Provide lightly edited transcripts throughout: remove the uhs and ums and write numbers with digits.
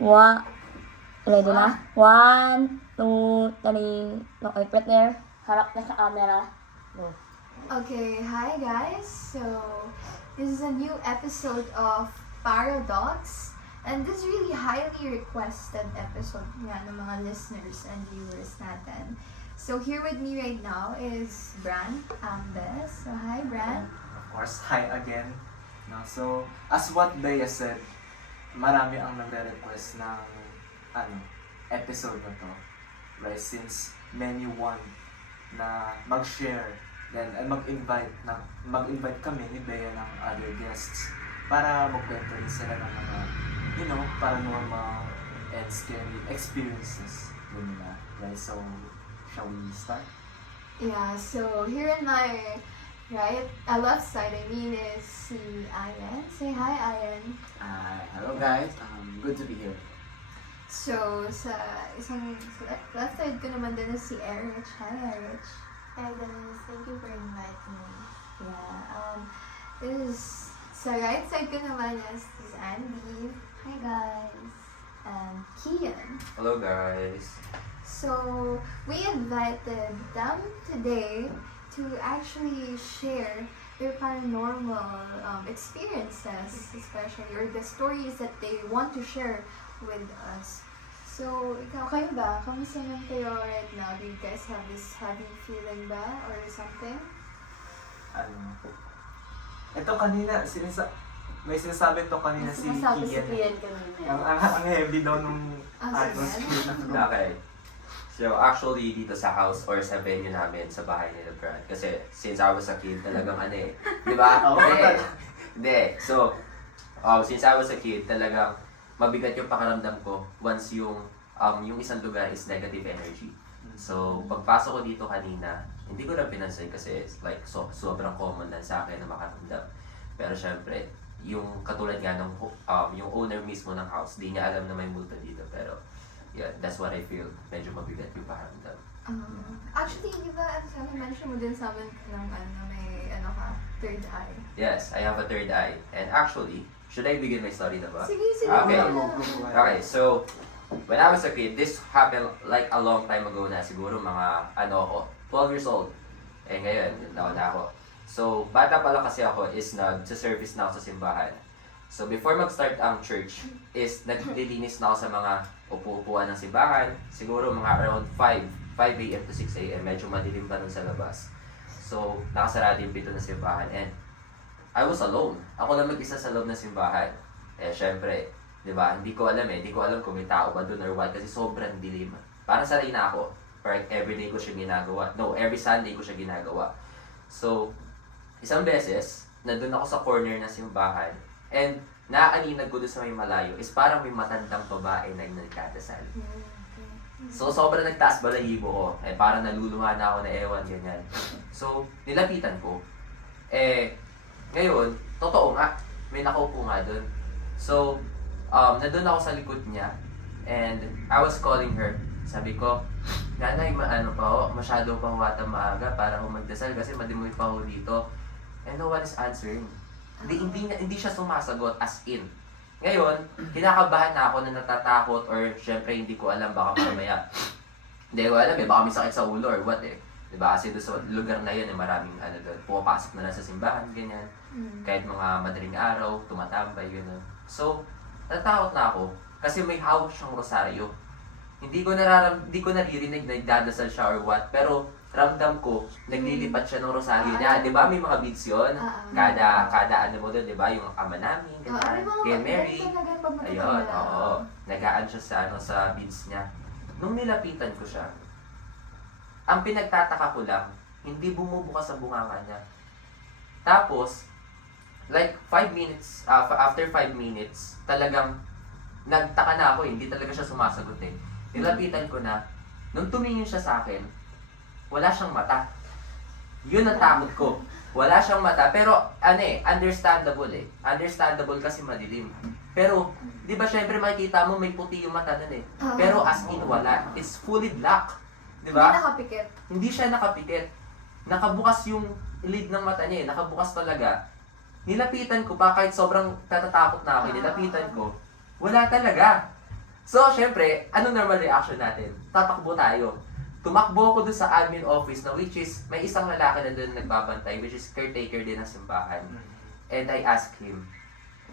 One, ready na? 1, 2, 3. No, wait, right there. Harap na sa camera. Go. Okay, hi guys. So, this is a new episode of Paradox. And this is really highly requested episode nga ng mga listeners and viewers natin. So, here with me right now is Bran Ambes. So, hi Bran. Of course, hi again. No? So, as what Bea said, marami ang nagre-request ng episode na to. Right? Since many want na mag-share then mag-invite kami ni Bea ng other guests para magkwento rin sila ng mga paranormal and scary experiences din nila. Right? So, shall we start? Yeah, so here in my left side, is si Ayan. Say hi, Ayan. Hello guys, good to be here. So, sa left side ko naman din is si Erich. Hi, Erich. Hi guys, thank you for inviting me. Yeah, sa right side ko naman is Andy. Hi guys. And Kian. Hello guys. So, we invited them today to actually share their paranormal experiences, especially, or the stories that they want to share with us. So, kayo ba? Kamusta naman kayo right now? Do you guys have this heavy feeling ba? Or something? Ito kanina, may sinasabi ito kanina si Kian. Ang heavy daw nung atmosphere. Okay. So actually dito sa house or sa venue namin sa bahay nila Brad. Kasi since I was a kid talagang di ba? Hindi. So since I was a kid talagang mabigat yung pakiramdam ko once yung isang lugar is negative energy. So pagpasok ko dito kanina, hindi ko lang pinansin kasi like sobrang common lang sa akin na makaramdam. Pero syempre, yung katulad nga ng yung owner mismo ng house, di niya alam na may multo dito pero yeah, that's what I feel. Medyo mabigat yung pakiramdam. Actually, di ba, sabi mention mo din sa amin ng may third eye. Yes, I have a third eye. And actually, should I begin my story na ba? Sige. Okay. Okay, so when I was a kid, this happened like a long time ago na, siguro mga 12 years old. Eh ngayon, yung taon na ako. So, bata pa lang kasi ako is nag-service na ako sa simbahan. So, before mag-start ang church, is naglilinis na ako sa mga upo-upuan ng simbahan. Siguro mga around 5 a.m. to 6 a.m. Medyo madilim pa nun sa labas. So, nakasarado yung pinto ng simbahan. And I was alone. Ako lang mag-isa sa loob ng simbahan. Eh, syempre, di ba, hindi ko alam kung may tao ba doon or what kasi sobrang dilim. Parang sanay na ako. Right? Everyday ko siya ginagawa. No, every Sunday ko siya ginagawa. So, isang beses, nandun ako sa corner ng simbahan. And naaaninag ko doon sa may malayo is parang may matandang babae na nagkadasal. So, sobrang nagtaas balahibo ko. Eh, parang naluluha na ako na ewan, ganyan. So, nilapitan ko. Eh, ngayon, totoo nga, may nakaupo nga doon. So, nandun ako sa likod niya. And I was calling her. Sabi ko, nanay, masyado pa huwata maaga para ako magdasal kasi madimoy pa ako dito. And no one is answering. Hindi siya sumasagot as in. Ngayon, kinakabahan na ako na natatakot or syempre hindi ko alam baka mamaya. Hindi ko alam baka may sakit sa ulo or what Diba? Kasi doon sa lugar na yun maraming doon, pumapasok na lang sa simbahan, ganyan. Kahit mga madaling araw, tumatambay, gano'n. So, natatakot na ako kasi may hawak siyang rosaryo. Hindi ko naririnig na nagdadasal siya or what, pero ramdam ko, naglilipat siya ng rosaryo niya. Di ba may mga beads yun? Kada mo doon, di ba? Yung ama namin, kay Mary. Ayun, oo. Nagaan siya sa beads niya. Nung nilapitan ko siya, ang pinagtataka ko lang, hindi bumubukas sa bunganga niya. Tapos, like 5 minutes, after 5 minutes, talagang nagtaka na ako, hindi talaga siya sumasagot Nilapitan ko na, nung tumingin siya sa akin, wala siyang mata. Yun ang takot ko. Wala siyang mata, pero understandable Understandable kasi madilim. Pero, di ba syempre makikita mo may puti yung mata nun Pero as in wala. It's fully black. Di ba? Hindi nakapikit. Hindi siya nakapikit. Nakabukas yung lid ng mata niya Nakabukas talaga. Nilapitan ko pa kahit sobrang natatakot na ako. Nilapitan ko. Wala talaga. So, syempre, ano normal reaction natin? Tatakbo tayo. Tumakbo ako doon sa admin office na which is, may isang lalaki na doon nagbabantay, which is caretaker din ng simbahan. And I asked him,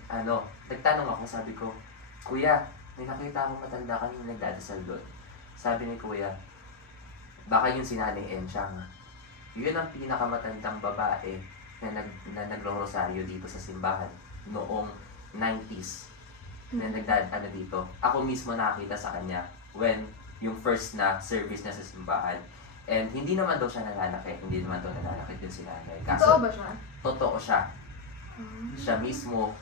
nagtanong ako, sabi ko, Kuya, may nakita akong matanda kanina nagdadasal doon. Sabi ni Kuya, baka yung sinanay Enchang. Yun ang pinakamatandang babae na nagrorosaryo dito sa simbahan noong 90s na dito. Ako mismo nakakita sa kanya when yung first na service na sa simbahan. And hindi naman daw siya nananakit, hindi naman daw nananakit yung sinanay. Totoo ba siya? Totoo siya. Siya mismo,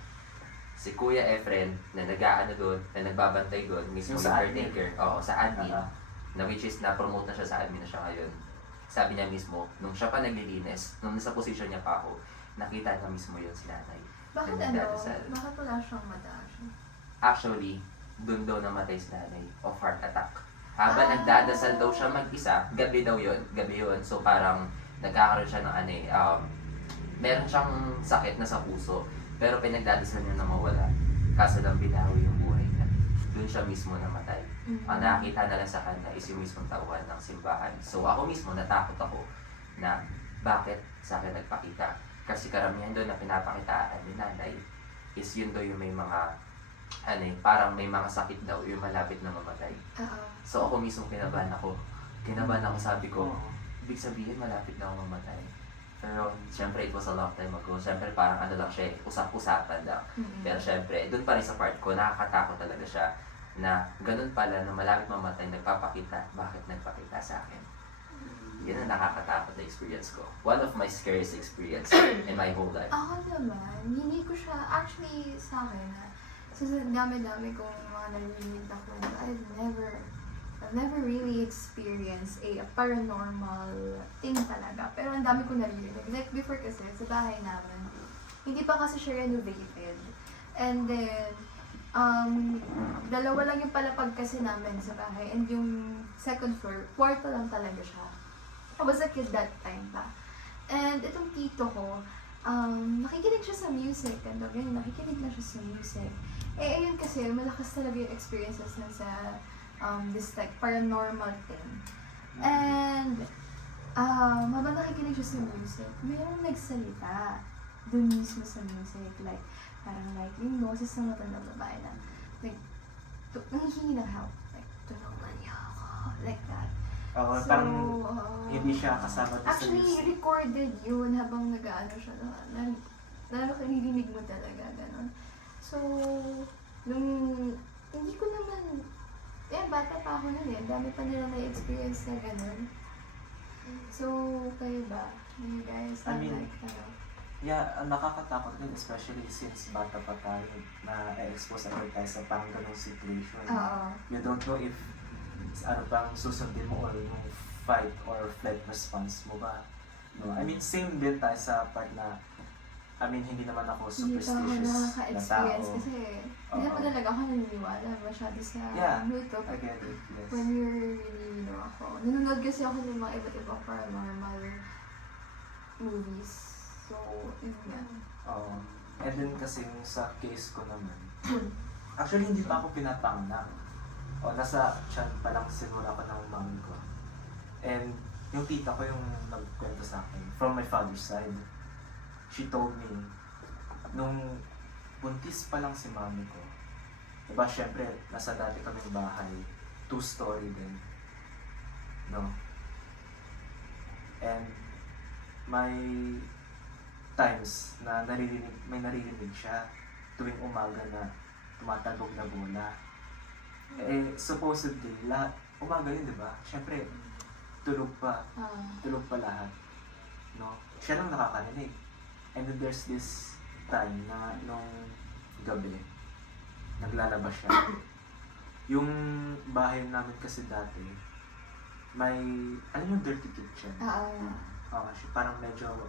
si Kuya Efren, na nag-aano doon, na nagbabantay doon, mismo Yung yung sa admin. caretaker, sa admin, na which is na-promote na siya sa admin na siya ngayon. Sabi niya mismo, nung siya pa naglilinis, nung nasa position niya pa ako, nakita niya mismo yun si nanay. Bakit na nagdadasal. Bakit wala siyang mata? Actually, doon daw namatay si nanay of heart attack. Habang nagdadasal daw siya mag-isa, gabi daw yun, So parang nagkakaroon siya ng meron siyang sakit na sa puso, pero pinagdadasal niya na mawala. Kaso lang binawi yung buhay niya. Doon siya mismo namatay. Ang nakakita na lang sa kanya is yung mismong tauhan ng simbahan. So ako mismo natakot ako na bakit sa akin nagpakita. Kasi karamihan doon na pinapakitaan ni nanay is yun daw yung may mga parang may mga sakit daw, yung malapit na mamatay. So ako mismo kinabahan ako, sabi ko, ibig sabihin malapit na ako mamatay. Pero syempre it was a long time ago. Syempre parang lang siya, usap-usapan lang. Pero syempre, doon pa rin sa part ko, nakakatakot talaga siya na ganun pala na malapit mamatay, nagpapakita. Bakit nagpakita sa akin? Yun ang nakakatakot na experience ko. One of my scariest experience in my whole life. Ako naman, hindi ko siya, actually sa akin, so sa dami-dami kong mga narinig na kwento, I've never really experienced a paranormal thing talaga. Pero ang dami ko narinig. Like before kasi, sa bahay namin, hindi pa kasi siya renovated. And then, dalawa lang yung palapag kasi namin sa bahay. And yung second floor, kwarto lang talaga siya. I was a kid that time pa. And itong tito ko, nakikinig siya sa music. And ganyan, nakikinig na siya sa music. Ayun kasi, malakas talaga yung experiences na sa this like paranormal thing. And habang nakikinig siya sa music, mayroong nagsalita dun mismo sa music. Like, parang like yung boses ng matandang babae na like, nanghihingi ng help. Like, tulungan niya ako. Like that. Parang hindi siya kasama doon sa actually, music. recorded yun habang nag-ano siya. Naririnig mo talaga, ganun. So, nung hindi ko naman, bata pa ako nun Ang dami pa nila na-experience na gano'n. So, kayo ba? You guys have Nakakatakot din, especially since bata pa tayo na expose agad tayo sa parang ganong situation. You don't know if pang susundin mo or yung fight or flight response mo ba. No? Same din tayo sa part na hindi naman ako superstitious hindi pa ako na nakaka-experience tao. kasi hindi naman talaga ako naniniwala masyado sa multo. I get it, yes. When you're really, ako. Nanonood kasi ako ng mga iba't ibang paranormal movies. So, yun nga. And then kasi yung sa case ko naman, actually hindi pa ako pinapanganak. Nasa tiyan pa lang siguro ako ng mami ko. And yung tita ko yung nagkwento sa akin, from my father's side. She told me, nung buntis pa lang si mami ko, diba syempre, nasa dati kaming bahay, 2-story din. No? And may times na may naririnig siya tuwing umaga na tumatalbog na bola. Supposedly, umaga yun, diba? Syempre, tulog pa lahat. No? Siya lang nakakarinig. And then there's this time na nung gabi, naglalabas siya. Yung bahay namin kasi dati, may, yung dirty kitchen? Parang medyo,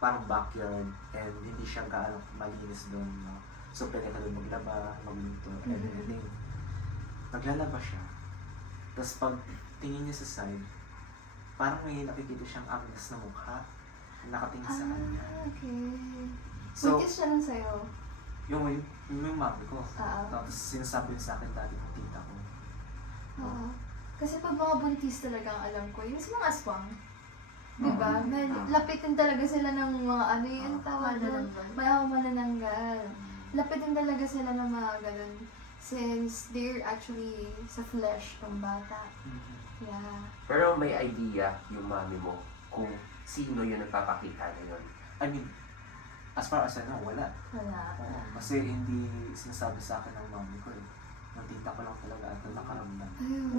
parang backyard, and hindi siya gaano malinis doon. No? So pwede ka doon maglaba, magluto, and everything. Naglalabas siya. Tapos pag tingin niya sa side, parang may nakikita siyang angles na mukha. Nakatingin sa kanya. Okay. So, buntis siya nun sa'yo? yung mami ko. Oo. Tapos sinasabi niya sa akin dati ng tita ko. Oo. Kasi pag mga buntis talaga ang alam ko, yung sa mga aswang. Diba? Lapitin talaga sila ng mga ano yung tawag doon. Manananggal. Lapitin talaga sila ng mga ganun. Since they're actually sa flesh ng bata. Yeah. Pero may idea yung mami mo kung sino yung nagpapakita na yun. I mean, as far as I know, wala. Wala. Kasi hindi sinasabi sa akin ng mami ko eh. Ng tita ko lang talaga at nakaramdam. Ayun.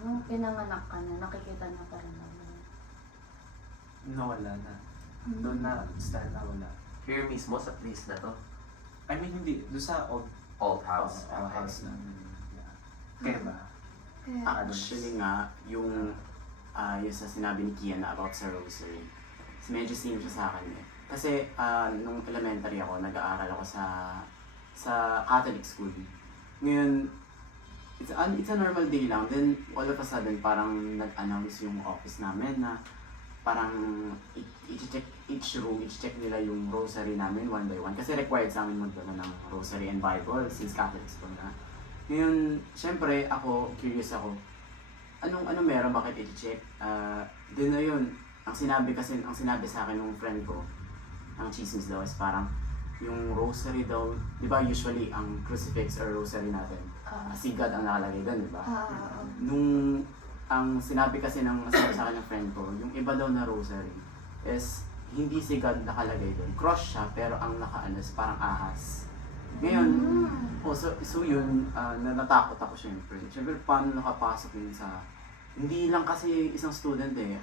Nung pinanganak ka na, nakikita na pa rin namin. Nawala na. Doon na, start na wala. Here mismo sa place na to, I mean, hindi. Doon sa old old house. house na. Yeah. Kaya ba? Kaya, Actually nga, yung sa sinabi ni Kian na about sa rosary, medyo same siya sa akin eh. Kasi nung elementary ako, nag-aaral ako sa Catholic school. Ngayon, it's a normal day lang. Then, all of a sudden, parang nag-announce yung office namin na parang i-check each room, i-check nila yung rosary namin one by one. Kasi required sa amin magdala ng rosary and Bible since Catholic school na. Ngayon, syempre, ako, curious ako. Anong meron, bakit i-check? Din na yun, ang sinabi sa akin ng friend ko, ang chismis daw is parang, yung rosary daw, di ba usually ang crucifix or rosary natin, si God ang nakalagay doon, di ba? Nung, ang sinabi sa akin ng friend ko, yung iba daw na rosary is, hindi si God nakalagay doon. Cross siya, pero ang nakaano is parang ahas. Ngayon, so yun, natakot ako syempre. Syempre, paano nakapasok yun sa... Hindi lang kasi isang student eh.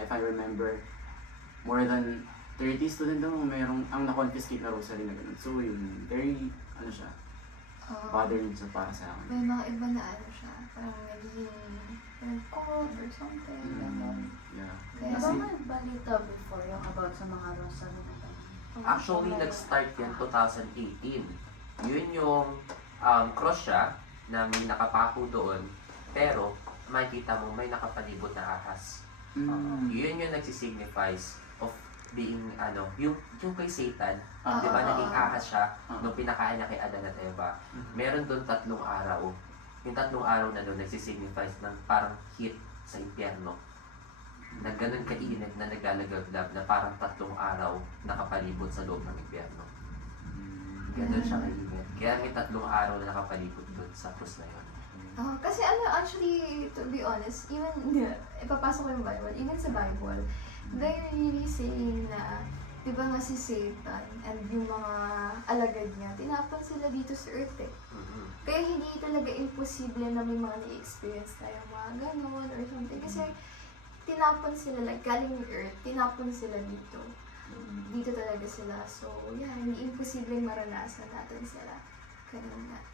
If I remember, more than 30 student daw merong ang na-confiscate na rosary na ganun. So yun, very, ano siya, bothering siya para sa akin. may mga iba na ano siya, parang naging cold or something. Ganun. Yeah. Kaya Diba may balita before yung about sa mga rosary na ganun? Actually, nag-start yan 2018. Yun yung cross siya na may nakapako doon, pero makikita mo may nakapalibot na ahas. Yun yung nagsisignifies of being, yung kay Satan, di ba naging ahas siya nung pinakain niya kay Adan at Eva. Meron doon 3 araw. Yung 3 araw na doon nagsisignifies ng parang hit sa impyerno. Na ganun kainit na naglalagablab na parang 3 araw nakapalibot sa loob ng impyerno. Ganun siya kainit. Kaya may 3 araw na nakapalibot doon sa krus na yun. Kasi actually, to be honest, even, ipapasok ko yung Bible, even sa Bible, they're really saying na, di ba nga si Satan and yung mga alagad niya, tinapon sila dito sa earth eh. Kaya hindi talaga imposible na may mga na-experience tayo mga ganon or something. Kasi tinapon sila, like galing yung earth, tinapon sila dito. Dito talaga sila. So, yeah, hindi imposible maranasan natin sila. Ganun nga.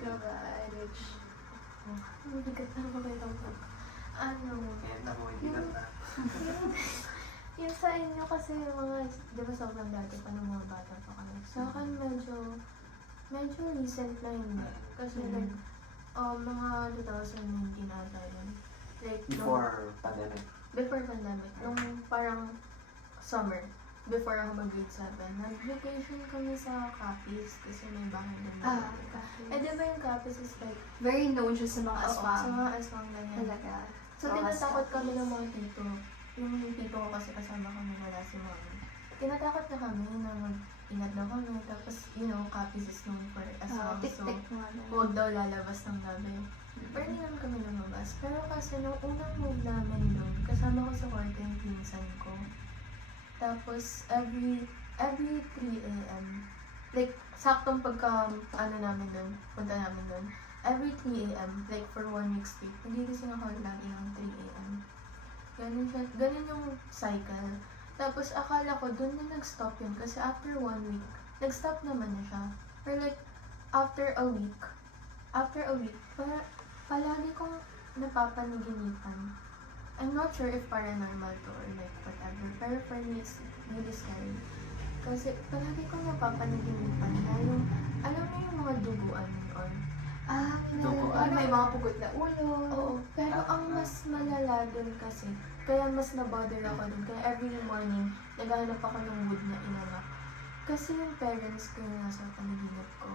Ikaw ba, Rich? Mabigat na ba kayo yung sa inyo kasi mga, di ba sobrang dati pa ng mga bata pa kami. Sa akin medyo recent na yun. Kasi like, mga 2019 ata yun. Like, Before pandemic. before pandemic, nung parang summer, before ako mag-grade 7, nag-vacation kami sa Capiz kasi may bahay doon. Eh, di ba yung Capiz is like, Very known siya sa mga aswang. sa mga aswang ganyan. Talaga. So, tinatakot kami ng mga tito. Yung tito ko kasi kasama kami wala si mami. Tinatakot na kami na mag-ingat na kami. Tapos, Capiz is known for aswang. So, Tik-tik mga huwag daw lalabas ng gabi. Pero hindi naman kami lumabas. Pero kasi nung unang move namin doon, kasama ko sa kwarto yung pinsan ko. Tapos, every 3 a.m. Like, saktong pagka, namin doon, punta namin doon. Every 3 a.m., like for 1 week straight, nagigising ako lagi ng 3 a.m. Ganun siya, ganun yung cycle. Tapos, akala ko doon na nag-stop yun. Kasi after 1 week, nag-stop naman na siya. Or like, after a week, palagi kong napapanaginipan. I'm not sure if paranormal to or like whatever, pero for me, it's really scary. Kasi palagi kong napapanaginipan na yung, alam mo yung mga duguan or may mga pugot na ulo. oo, pero ang mas malala dun kasi, kaya mas nabother ako dun. Kaya every morning, naghahanap ako ng wood na inanak. Kasi yung parents ko yung nasa panaginip ko.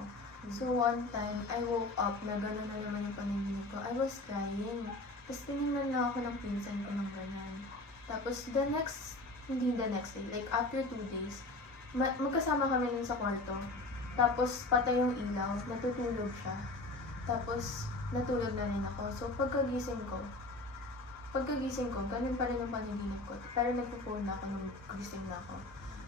So one time, I woke up na gano'n na naman yung panaginip ko. I was crying. Tapos tinignan na ako ng pinsan ko ng gano'n. Tapos hindi the next day, like after 2 days, magkasama kami nun sa kwarto. Tapos patay yung ilaw, natutulog siya. Tapos natulog na rin ako. So pagkagising ko, ganun pa rin yung panaginip ko. Pero nagpo-phone na ako nung gising na ako.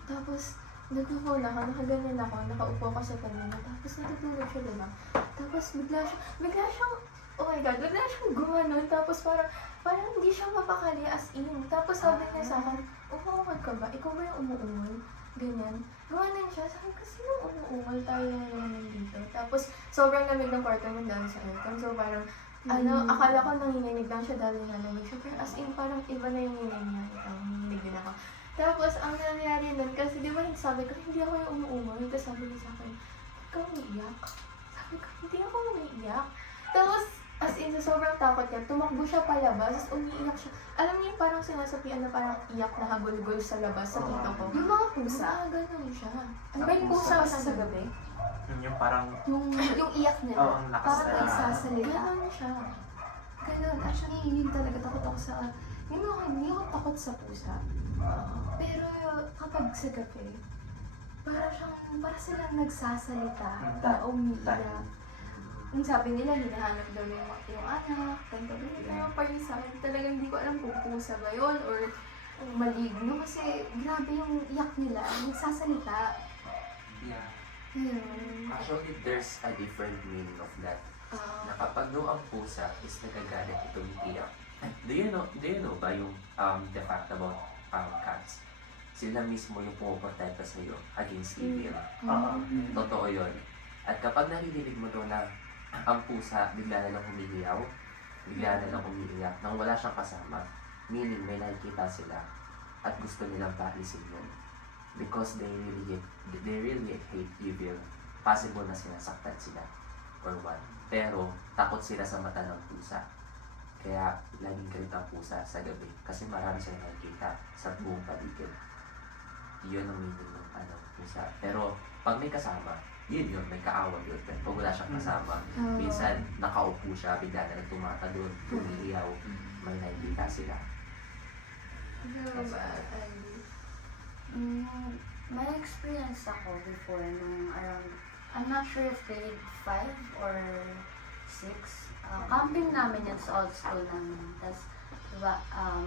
Tapos nagpo-phone ako, nakaganyan ako, nakaupo ako sa tabi niya. Tapos natutulog siya, diba? Tapos bigla siyang, oh my God, bigla siyang gumanon. Tapos parang hindi siya mapakali as in. Tapos sabi niya sa akin, umuungol ka ba? Ikaw ba yung umuungol? Ganyan. Gumanon siya. Sabi ko, sino umuungol? Tayo na naman nandito. Tapos sobrang lamig ng kwarto mo dahil sa aircon. So parang, akala ko nanginginig lang siya dahil nalamig siya. Pero as in, parang iba na yung nginig niya. Nanginginig din ako. Tapos, ang nangyari nun, kasi di ba sabi ko, hindi ako yung umuungol. Tapos sabi niya sa akin, ikaw umiiyak? Sabi ko, hindi ako umiiyak. Tapos, as in, sa sobrang takot niya, tumakbo siya palabas, tapos umiiyak siya. Alam niyo, parang sinasabihan na parang iyak na hagulgol sa labas sa tito ko. Yung mga pusa. Ganun siya. May pusa sa gabi. Yung parang, Yung iyak nila. Oo, ang lakas Parang na. nagsasalita. Ganun siya. Ganun. Actually, yun talaga takot ako sa... Hindi ako takot sa pusa. Pero kapag sa gabi, para silang nagsasalita na umiiyak. Yung sabi nila, hinahanap daw yung anak, ganito. Pero parang sa akin, talagang hindi ko alam kung pusa ba yun or maligno. Kasi grabe yung iyak nila, nagsasalita. yeah. Actually, there's a different meaning of that. Na kapag ang pusa is nagagalit at umiiyak. Do you know ba yung the fact about cats? Sila mismo yung pumuprotekta sa iyo against evil. Totoo yun. At kapag naririnig mo doon na ang pusa bigla na lang humihiyaw, bigla na lang umiiyak, nang wala siyang kasama, meaning may nakikita sila at gusto nilang paalisin yun. Because they really hate evil. Possible na sinasaktan sila or what. Pero takot sila sa mata ng pusa. Kaya laging galit ang pusa sa gabi kasi marami silang nakikita sa buong paligid. Yun ang meaning ng pusa. Pero pag may kasama, yun, may kaaway yun. Pero pag wala siyang kasama, minsan nakaupo siya, bigla na tumatalon, tumihiyaw, may nakikita sila. May experience ako before nung around, I'm not sure if grade 5 or 6. Camping namin yan sa old school namin. Tapos, diba,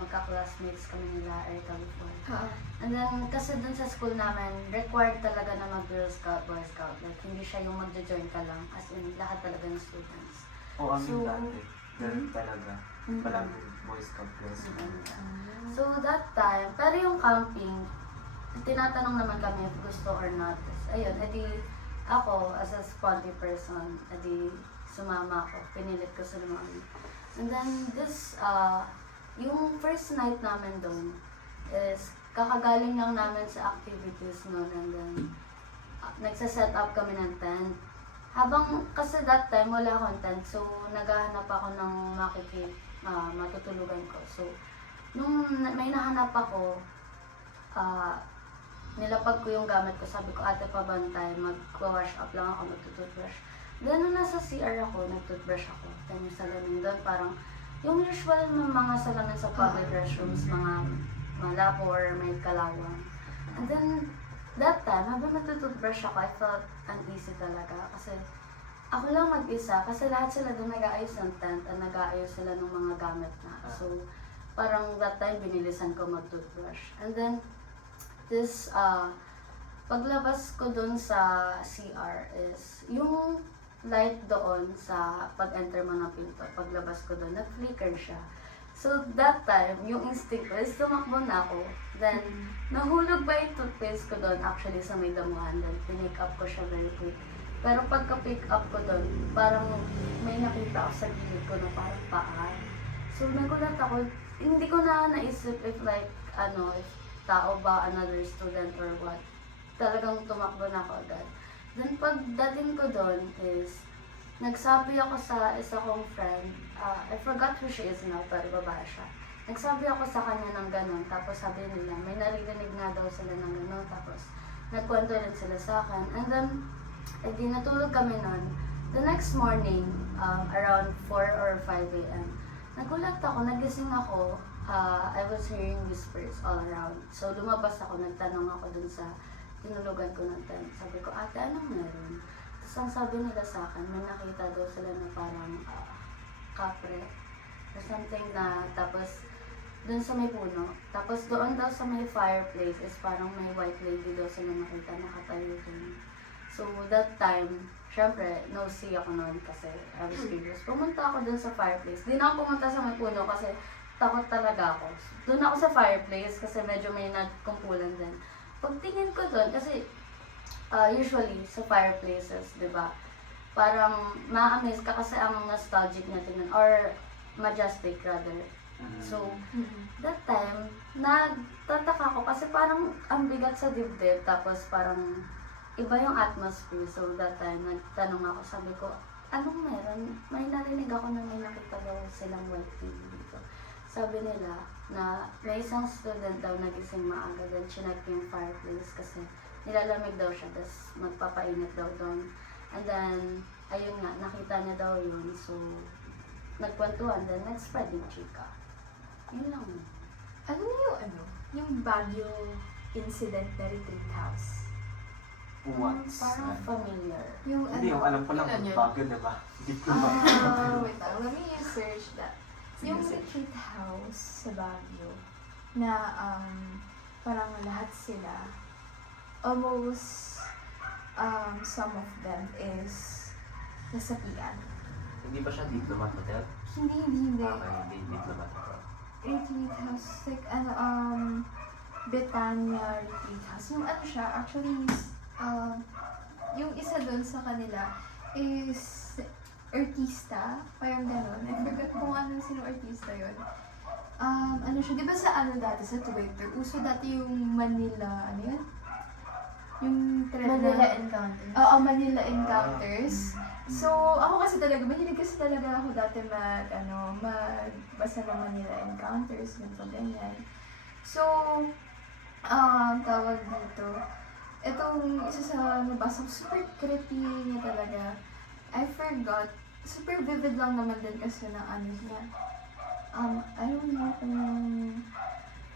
magka-classmates kami nila Erica before. And then, kasi dun sa school namin, required talaga na mag-Girl Scout, Boy Scout. Like, hindi siya yung mag-join ka lang. As in, lahat talaga ng students. O, amin So, dati. Ganun talaga. Palaging Boy Scout, Girl Scout. So, that time, pero yung camping, tinatanong naman kami if gusto or not. Ayun, edi ako, as a sponty person, edi sumama ako. Pinilit ko sa naman. And then, yung first night namin doon is kakagaling lang namin sa activities noon. And then, nagsa-set up kami ng tent. Kasi that time, wala akong tent. So, naghahanap ako ng matutulugan ko. So, nung may nahanap ako, nilapag ko yung gamit ko. Sabi ko, ate, pabantay, mag-wash up lang ako, magtutoothbrush. Then, nung nasa CR ako, nag-toothbrush ako. Then, yung salamin doon, parang, yung usual mga salamin sa public restrooms, mga malabo or may kalawang. And then, that time, habang nag-toothbrush ako, I felt uneasy talaga. Kasi, ako lang mag-isa. Kasi lahat sila doon nag-aayos ng tent at nag-aayos sila ng mga gamit na. So, parang that time, binilisan ko mag-toothbrush. And then, paglabas ko doon sa CR is, yung light doon sa pag-enter mo ng pinto, paglabas ko doon, nag-flicker siya. So, that time, yung instinct ko is tumakbo na ako. Then, nahulog ba yung toothpaste ko doon actually sa may damuhan. Then, pinick up ko siya very quick. Pero pagka-pick up ko doon, parang may nakita ako sa gilid ko na parang paa. So, nagulat ako. Hindi ko na naisip if if tao ba, another student or what. Talagang tumakbo na ako agad. Then pagdating ko doon is, nagsabi ako sa isa kong friend, I forgot who she is now, pero babae siya. Nagsabi ako sa kanya ng gano'n, tapos sabi nila, may naririnig nga daw sila ng gano'n, tapos nagkwento ulit sila sa akin. And then, di natulog kami nun. The next morning, around 4 or 5 a.m., nagulat ako, nagising ako. I was hearing whispers all around. So, lumabas ako, nagtanong ako dun sa tinulugan ko ng tent. Sabi ko, ate, anong meron? Tapos ang sabi nila sa akin, may nakita daw sila na parang kapre or something na, tapos dun sa may puno. Tapos doon daw sa may fireplace is parang may white lady daw sila nakita nakatayo dun. So that time, syempre, no-see ako noon kasi I was curious. Pumunta ako dun sa fireplace. Di na ako pumunta sa may puno kasi takot talaga ako. Doon ako sa fireplace kasi medyo may nagkumpulan din. Pagtingin ko doon, kasi usually sa fireplaces, di ba, parang ma-amaze ka kasi ang nostalgic na tingnan, or majestic rather. So, that time, nagtataka ko kasi parang ang bigat sa dibdib, tapos parang iba yung atmosphere. So, that time, nagtanong ako, sabi ko, anong meron? May narinig ako na may nakita daw silang white TV dito. Sabi nila na may isang student daw nagising maaga doon, chinek yung fireplace kasi nilalamig daw siya, tapos magpapainit daw doon. And then, ayun nga, nakita niya daw yun. So, nagkwentuhan, then nag-spread yung chika. Yun lang. Ano na yung Baguio incident na retreat house? Once. Parang familiar. Yung Hindi, yung alam ko lang, Kailan yun? Baguio, diba? Hindi ko ba? wait lang, let me search that. Sige, Yung sige. retreat house sa Baguio na parang lahat sila, almost some of them is nasapian. Hindi ba siya Diplomat Hotel? Hindi. Okay, hindi Diplomat Hotel. Retreat house, like Betania Retreat House. Yung siya, actually, yung isa doon sa kanila is artista, parang gano'n. I forgot kung sino artista yun. Ano siya, di ba sa dati, sa Twitter, uso dati yung Manila, ano yun? Yung trend Manila na, Encounter. Oo, Manila Encounters. So, ako kasi talaga, mahilig kasi talaga ako dati magbasa ng Manila Encounters, ganito, ganyan. So, tawag dito, itong isa sa nabasa ko, super creepy niya talaga. I forgot, super vivid lang naman din kasi na niya. I don't know kung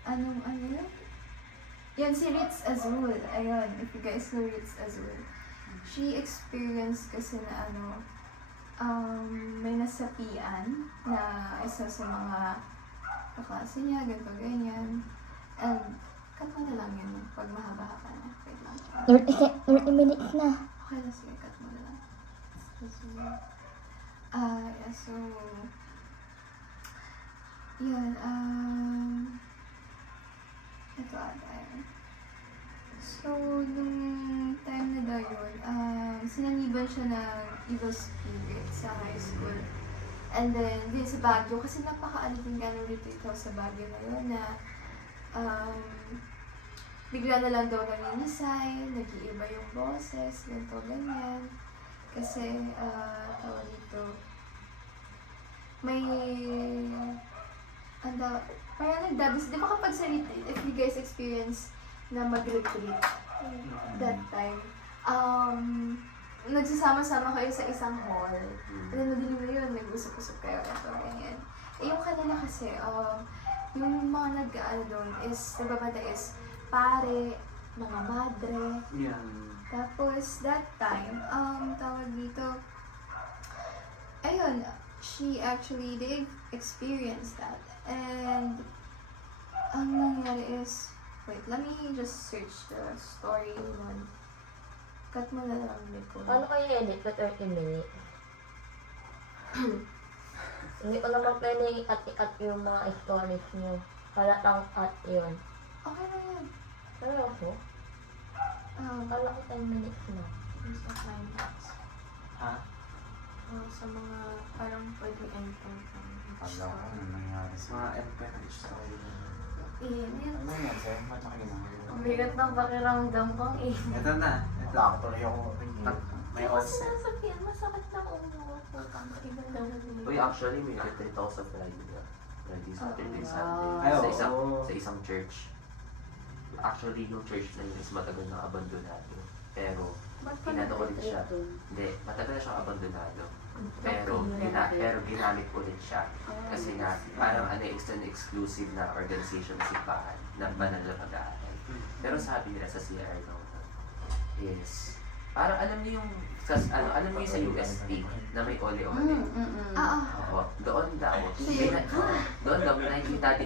anong yun? Yan, si Ritz Azul. Ayun, if you guys know Ritz Azul. She experienced kasi na may nasapian na isa sa mga kaklase niya, ganito, ganyan. And, cut mo na lang yun pag mahaba-haba na. Wait lang. 30 minutes na. Okay na, sige, cut mo na lang. Yeah, so, yun, ito yun. So, nung time na daw yun, sinaniban siya ng evil spirit sa high school. And then, din sa Baguio, kasi napaka-alipin ka ng retreat house sa Baguio na yun na bigla na lang daw nanginisay, nag-iiba yung boses, ganito, ganyan. Kasi, tawag dito, may, parang nagdadis, di ba kapag sa retreat, if you guys experience na mag-retreat that time, nagsasama-sama kayo sa isang hall. And then, madilim na yun, nag-usap-usap kayo, ganito, ganyan. Eh, yung kanila kasi, yung mga nag-ano doon is, nagbabanda is, pare, mga madre. Yan. Tapos, that time, tawag dito, ayun, they experienced that. And, ang nangyari is, wait, let me just search the story one. Cut mo na lang, Nico. Paano kayo edit na 30 minutes? Hindi ko naman pwede i-cut yung mga stories niyo. Para lang cut yun. Okay na yan. Seryoso? Kala ko 10 minutes na. Yung sa climax. Ha? Sa mga parang pwede endpoint ng each Alam ko story. ano nangyari sa Mga MPH story. Ano yan, sir? Ba't nakikinig? Ang bigat ng pakiramdam kong Ito na. Ito. Wala ko tuloy ako. May Kasi onset. sinasabihan, masakit na ulo ko. Iba daw na Uy, actually, may retreat ako sa Friday. Friday, Saturday, wow. Sunday. Ay, Sa oo. isang church. actually yung church na yun is matagal na abandonado. Pero, Ba't pa inano ulit siya. nag-retreat dun? Hindi, matagal na siyang abandonado. Pero, ginamit ulit siya. Kasi nga, parang an exclusive na organization na simbahan na banal na pag-aaral. Pero sabi nila sa CR is, parang alam niyo yung, alam niyo yung sa UST na may ole-ole. Oo, doon daw. Doon daw, may nakikita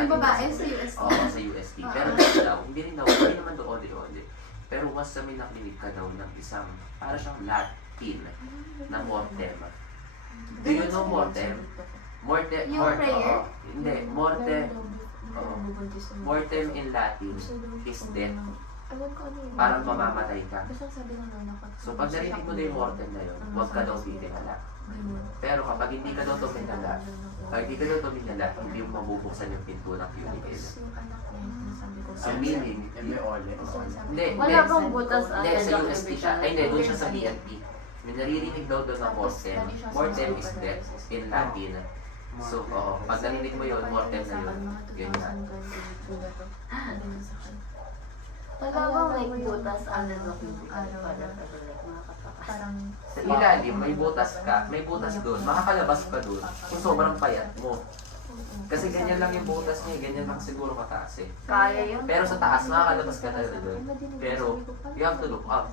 Yung babae sa UST. Oo, sa UST. Pero doon daw, hindi naman doon ole-ole. Pero once na may nakinig ka daw ng isang, para siyang Latin na mortem. Do you know mortem? Yung prayer? Hindi, mortem. Mortem in Latin is death. Ewan ko ano yun. Parang mamamatay ka. Basta sabi ng lola ko. So pag narinig mo na yung mortem na yun, huwag ka daw titingala. Ganun. Pero kapag hindi ka daw tumingala, hindi mo mabubuksan yung pinto ng cubicle. Tapos yung anak niya, nasabi ko Ang meaning, May ole. hindi, Wala bang butas hindi, sa UST siya. Ay, hindi, doon siya sa BNP. May naririnig daw doon ng mortem. Mortem is death in Latin. So, oo, pag narinig mo yun, mortem na yun. Ganyan. Wala bang like butas under the cubicle para like makakatakas? Parang Sa ilalim, may butas ka, may butas doon. Makakalabas ka doon kung sobrang payat mo. Kasi ganyan lang yung butas niya, ganyan lang siguro kataas eh. Kaya yun? Pero sa taas, makakalabas ka talaga doon. Pero, you have to look up.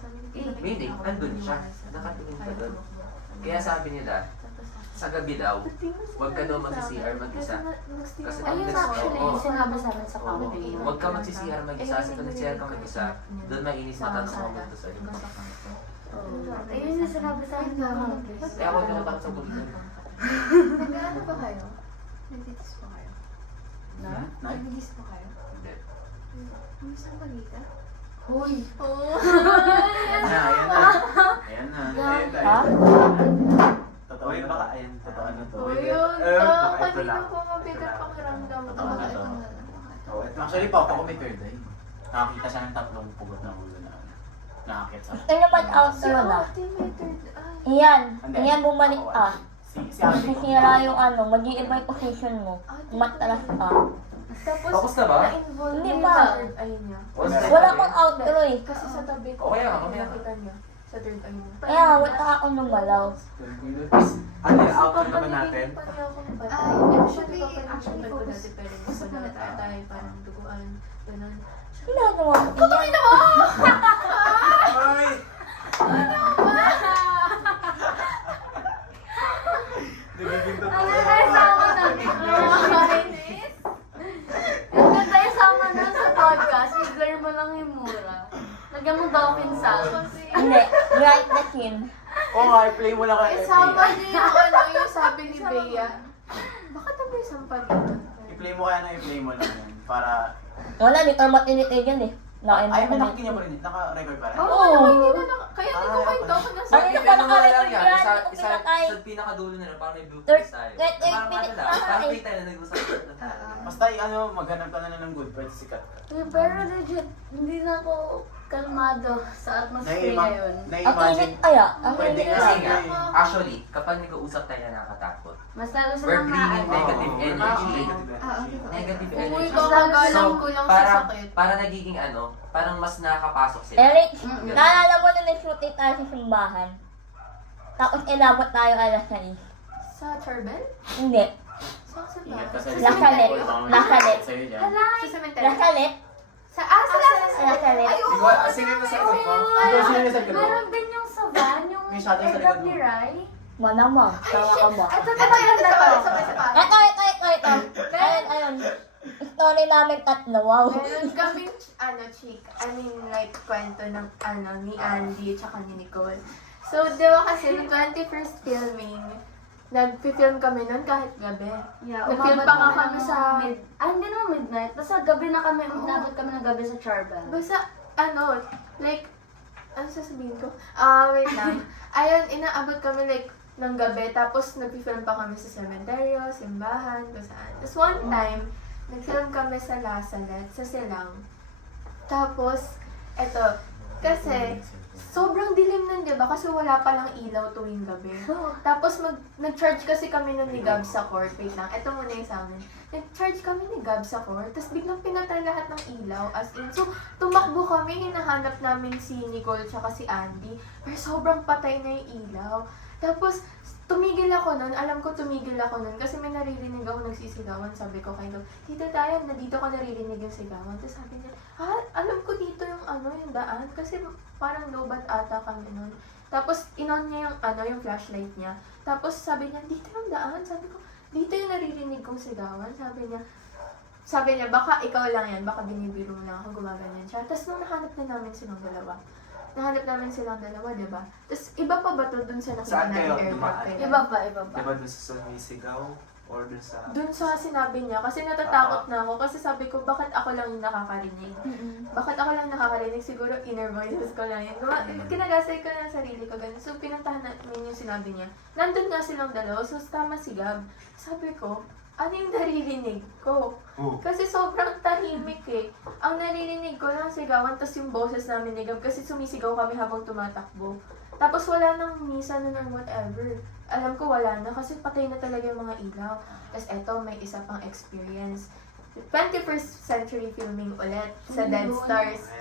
Meaning, nandun siya. Nakatingin ka doon. Kaya sabi nila, sa gabi daw, huwag ka daw mag-CR mag-isa. Kasi pag Ayun nag- actually, oo. sinabi sa amin sa Oo. camping. Huwag ka mag-CR mag-isa. Kasi pag nag-CR ka mag-isa, doon mainis mata ng mga mundo sa'yo. Ayun yung sinabi sa amin ng camping. Kaya huwag ka natakot sa mundo. Nag-ano ba kayo? Nagtitis pa kayo? Na? Nagtitis pa kayo? Hindi. Ano sa balita? Hoy! Ayan na. Ayan na. Ha? Totoo Uy, na baka to. ayan. Totoo na to. O yun, baka ito kanina lang. po mabigat pakiramdam ko. Totoo na to. Oh, ito. Actually, papa ko may third eye. Nakakita siya ng tatlong pugot ng ulo na nakakit sa Ito naman out Si ano na. ate may third eye. Iyan. Hindi. Iyan bumalik Ako, ka. Si ate ko. Sisira yung ano, mag-iiba yung position mo. Matalas ka. Tapos, Tapos na ba? na-involve Hindi na pa. yung third eye niya. Wala pang out tuloy. Kasi sa tabi ko, Okay, mamaya. nakita niya sa third eye niya. Kaya wala ka akong lumalaw. Ano yung outro naman natin? Actually, Actually, ko focus- dati pero hindi focus ko na na tayo. tatay, parang duguan, ganun. Ginagawa mo. Iyan. Ay! Nagiging totoo. Ano tayo sama natin? Yung tayo sama na sa podcast, i-blur mo lang yung mura. Lagyan mo dolphin sounds. Hindi. Write the scene. Oo nga, i-play mo lang kayo. Isama niya yung ano, yung sabi ni Bea. Bakit ang may sampag dito? I-play mo kaya na i-play mo lang yan. Para... Wala, di ka matinitig yan eh. Nakain Ay, may mo nakikinig pa rin. Naka-record pa rin. Oo. Kaya hindi ko kwento ako na Ano sabi. na pala nakarecord yan? Isa, Hindi ko isa, pinatay. sa pinakadulo na lang, parang may blue Third- face tayo. wait, Parang ano minutes lang, na parang eh. may tayo na nag-usap na tayo. Basta maghanap ka na lang ng good friends, sikat ka. Pero legit, hindi na ako kalmado sa atmosphere ngayon. Ang Na-imagine. init kaya. Ang Pwede init. nga. Kasi nga, actually, kapag nag-uusap tayo na nakakatakot, Mas lalo we're silang bringing maano. negative energy. Negative energy. Negative Uy, energy. kakagalang ko lang sa para, sakit. para nagiging ano, parang mas nakakapasok sila. Eric, Mm-mm. naalala mo na nag-shooting tayo sa simbahan? Tapos inabot tayo alas 6. Sa Charbel? Hindi. Sa Ingat ka sa Lasalit. Lasalit. Sa'yo dyan. Sa cemetery? Lasalit. Sa Lasalit. Ay, oo! Ikaw, sino yung nasa likod ko? Ikaw, sino yung sa likod mo? Meron din yung sa van, yung May shuttle sa likod airdrop mo. ni Rai. Manama. Tawa ka ba? Ito yun na to. Ito. Ayun. Story namin tatlo. Wow. Meron kaming, like, kwento ng, ni Andy tsaka ni Nicole. So, di ba kasi, nung 21st filming, nag-film kami nun kahit gabi. Yeah, Nag-film umabot pa nga kami kami ng sa- hindi naman midnight. Basta gabi na kami, umabot kami ng gabi sa Charbel. Basta, like, ano sasabihin ko? Wait lang. Ayun, inaabot kami like, ng gabi, tapos nag-film pa kami sa cementerio, simbahan, kung saan. Tapos one time, nag-film kami sa Lasalet, sa Silang. Tapos, eto, kasi, sobrang dilim nun, di ba? Kasi wala palang ilaw tuwing gabi. Tapos nag-charge kasi kami nun ni Gab sa court. Wait lang, eto muna yung sa amin. Nag-charge kami ni Gab sa court, tapos biglang pinatay lahat ng ilaw. As in, so tumakbo kami, hinahanap namin si Nicole tsaka si Andy. Pero sobrang patay na yung ilaw. Tapos, tumigil ako nun. Alam ko tumigil ako nun kasi may naririnig ako nagsisigawan. Sabi ko kay Gab, Tita Dayan, na dito ka naririnig yung sigawan. Tapos sabi niya, alam ko dito yung yung daan. Kasi parang lobat ata kami nun. Tapos, inon niya yung flashlight niya. Tapos sabi niya, dito yung daan. Sabi ko, dito yung naririnig kong sigawan. Sabi niya, baka ikaw lang yan. Baka binibiro mo lang ako, gumaganyan siya. Tapos nung nahanap na namin silang dalawa, diba? Tapos iba pa ba to dun sa nakita Saan kayo namin airdrop dumaan? kayo? Iba pa. Diba dun sa sumisigaw? Or dun sa... Dun sa sinabi niya, kasi natatakot na ako. Kasi sabi ko, bakit ako lang yung nakakarinig? Bakit ako lang nakakarinig? Siguro inner voices ko lang yun. Kinagasay ko na sarili ko ganun. So, pinuntahan namin yung sinabi niya. Nandun nga silang dalawa, so tama si Gab. Sabi ko, ano yung naririnig ko? Kasi sobrang tahimik eh. Ang naririnig ko lang sigawan, tas yung boses namin ni Gab, kasi sumisigaw kami habang tumatakbo. Tapos wala nang misa nun or whatever. Alam ko wala na, kasi patay na talaga yung mga ilaw. Tapos eto, may isa pang experience. 21st century filming ulit sa Dead Stars.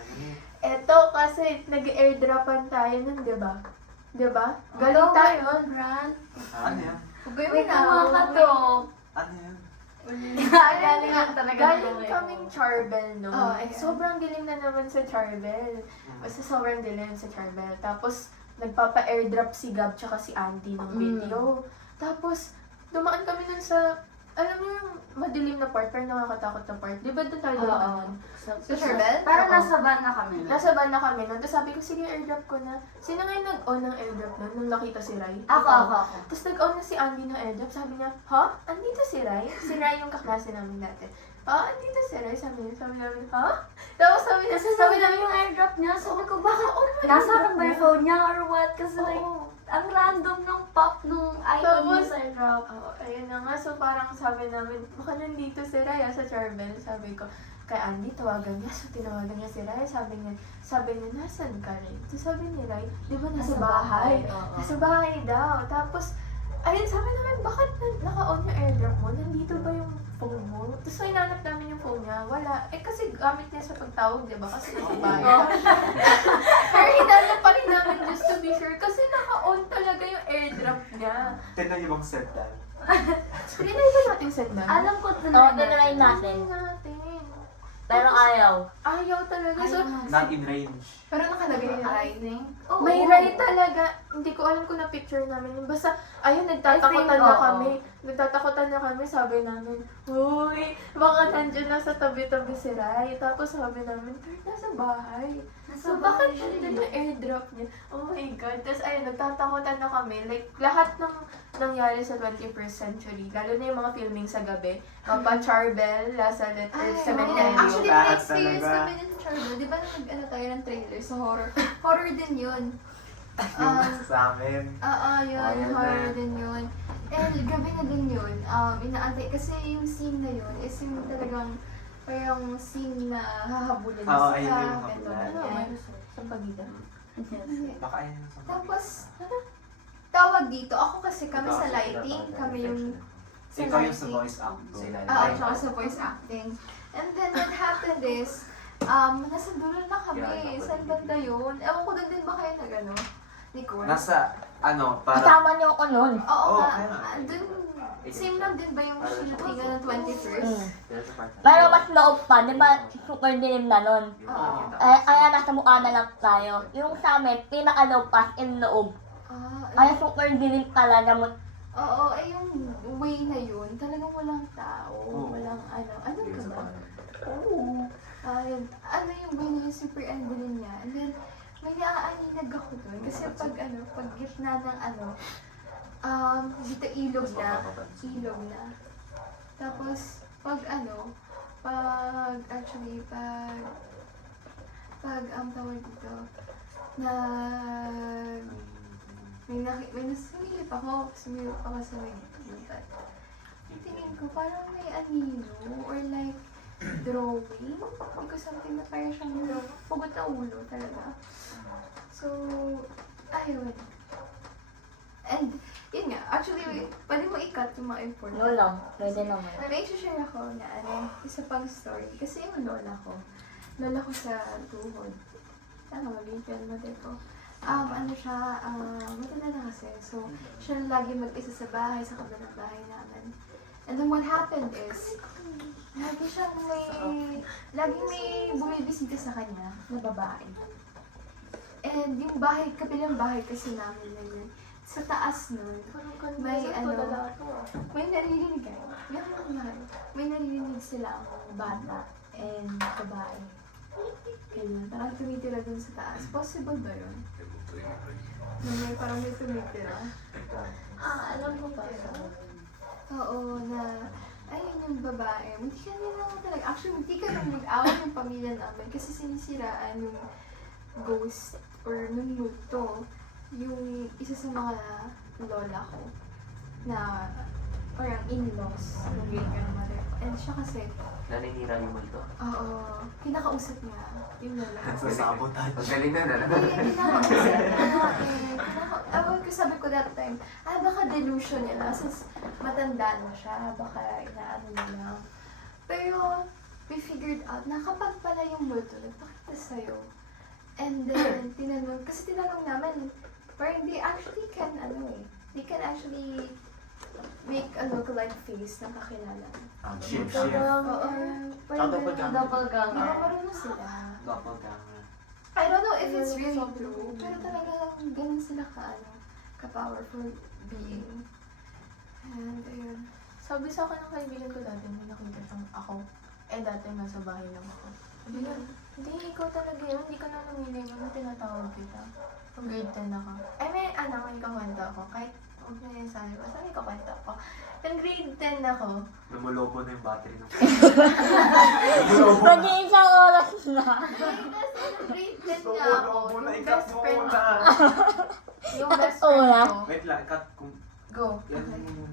Eto kasi nag-airdropan tayo nun, diba? Diba? Galing tayo. Ano yan? Wait, ka to. Ano yan? Galing talaga. Galing kaming Charbel no. ayan. Sobrang dilim na naman sa Charbel. Basta sobrang dilim sa Charbel. Tapos, nagpapa-airdrop si Gab tsaka si Andy ng video. Tapos, dumaan kami nun sa, alam mo yung madilim na part, pero nakakatakot na part. Di ba doon tayo dumaan? Sa Charbel? Parang Oo. nasa van na kami. Nasa van na kami nun. Tapos sabi ko, sige, airdrop ko na. Sino nga yung nag-on ng airdrop nun nung nakita si Rai? Ako. Tapos nag-on na si Andy ng airdrop. Sabi niya, ha? Andito si Rai? Si Rai yung kaklase namin dati. Andito si Rai. Sabi namin, ha? Tapos sabi namin yung airdrop niya. Sabi ko, bakit nasa akin ba yung phone niya or what? Kasi like, ang random ng pop nung icon niya sa airdrop. Ayun na nga. So parang sabi namin, baka nandito si Rai sa Charbel. Sabi ko, kay Andy, tawagan niya. So tinawagan niya si Rai. Sabi niya, nasan ka rin? So sabi ni Rai, di ba nasa bahay? Nasa bahay daw. Tapos, ayun, sabi namin, bakit naka-on yung airdrop mo? Nandito ba yung phone mo? Tapos hinanap namin yung phone niya. Wala. Kasi gamit niya sa pagtawag, di ba? Kasi nasa bahay. Pero hinanap pa rin namin just to be sure. Kasi naka-on talaga yung airdrop niya. Tignan yung bang set down. Trinay ba natin set na? Alam ko Oo, tinry tinry natin. natin. Pero ayaw. Ayaw talaga. So, Not in range. Pero nakalagay yung I right. think. may Rai talaga. Hindi ko alam kung na-picture namin yun. Basta, ayun, nagtatakutan na kami. Nagtatakutan na kami. Sabi namin, uy, baka nandiyan na sa tabi-tabi si Rai. Tapos sabi namin, pero nasa bahay. So, bakit nandiyan yung airdrop niya? Oh my God. Tapos, ayun, nagtatakutan na kami. Like, lahat ng nangyari sa 21st century, lalo na yung mga filming sa gabi, Charbel, Lasalle, Cemetery. Actually, may Lahat experience talaga. kami din sa Charbel. Di ba nag-ano tayo ng trailer sa horror? Horror din yun. Sa amin. Yun. Horror din yun. And gabi na din yun. Inaantay. Kasi yung scene na yun is yung talagang parang scene na hahabulin Oo, sa ayun yung ganito, habulan. ganyan. Sa pagitan. Baka ayun yung sa Tapos, tawag dito. Ako kasi kami sa lighting. Kami yung sa Ikaw yung sa lighting. voice actor. Tsaka sa voice acting. And then what happened is, nasa dulo na kami. Saan banda yun? Ewan ko doon din ba kayo na gano'n? Nicole? Nasa, parang... Kasama niyo ako nun. Oo Oo, nga. kaya nga. Dun, same lang din ba yung shooting ng 21st? Pero mas loob pa, di ba super dilim na nun? Oo. Kaya nasa mukha na lang tayo. Yung sa amin, pinaka-loob pa in loob. Kaya super dilim talaga mo. Oo, yung way na yun, talagang walang tao. Oo. Walang ano ka ba? Oo. Ano yung way na yun, super dilim niya. And then, may naaaninag ako doon. Kasi pag gitna ng dito ilog na. Tapos, pag tawag dito, sumilip ako sa may gubat. Tingin ko, parang may anino or like drawing. Hindi ko something na parang siyang pugot na ulo talaga. So, ayun. And, yun nga, actually, pwede mo i-cut yung mga important. No lang, pwede naman. May share ako na isa pang story. Kasi yung lola ko sa tuhod. Sana mabigyan mo dito. Ano siya, matanda na kasi. So, siya lagi mag-isa sa bahay, sa kabilang bahay namin. And then what happened is, lagi may bumibisita sa kanya na babae. And yung bahay, kabilang bahay kasi namin na yun, sa taas nun, may may naririnig kayo. May naririnig silang bata and babae. Ganyan, parang tumitira dun sa taas. Possible ba yun? Na parang may tumitira. Alam ko ba? Oo, na ayun yung babae. Hindi ka nila talaga. Actually, hindi ka nang mag-away ng pamilya namin kasi sinisiraan yung ghost or nung multo yung isa sa mga lola ko na parang in-laws ng great-grandmother ko. And siya kasi, Naninira yung multo. oo, kinakausap niya yung lola ko. So, sabotage. Magaling na na. Ewan ko, sabi ko that time, baka delusion niya lang since matanda na siya, baka inaano niya lang. Pero, we figured out na kapag pala yung multo, nagpakita sa'yo. And then, kasi tinanong namin, parang they actually can, they can actually make a look-alike face na kakilala. Shift. Oo, parang Doppelganger. Doppelganger. Hindi ko marunong sila. Doppelganger. I don't know if it's really true, pero talagang ganun sila ka-powerful being. And ayun. Sabi sa akin ng kaibigan ko dati, may nakita siyang ako. Dati nasa bahay lang ako. Sabi niya, hindi, ikaw talaga yun. Hindi ka na lumilay mo na tinatawag kita. Pag grade 10 ako. May may kakwento ako. Kahit huwag na yung sabi ko, saan may kakwento ako? Nung grade 10 ako, Lumulobo na yung battery ng Pwede isang oras na. Grade 10 niya ako. Yung best friend ko. yung best Oo friend na. ko, Wait lang, cut kung... go. Yan yung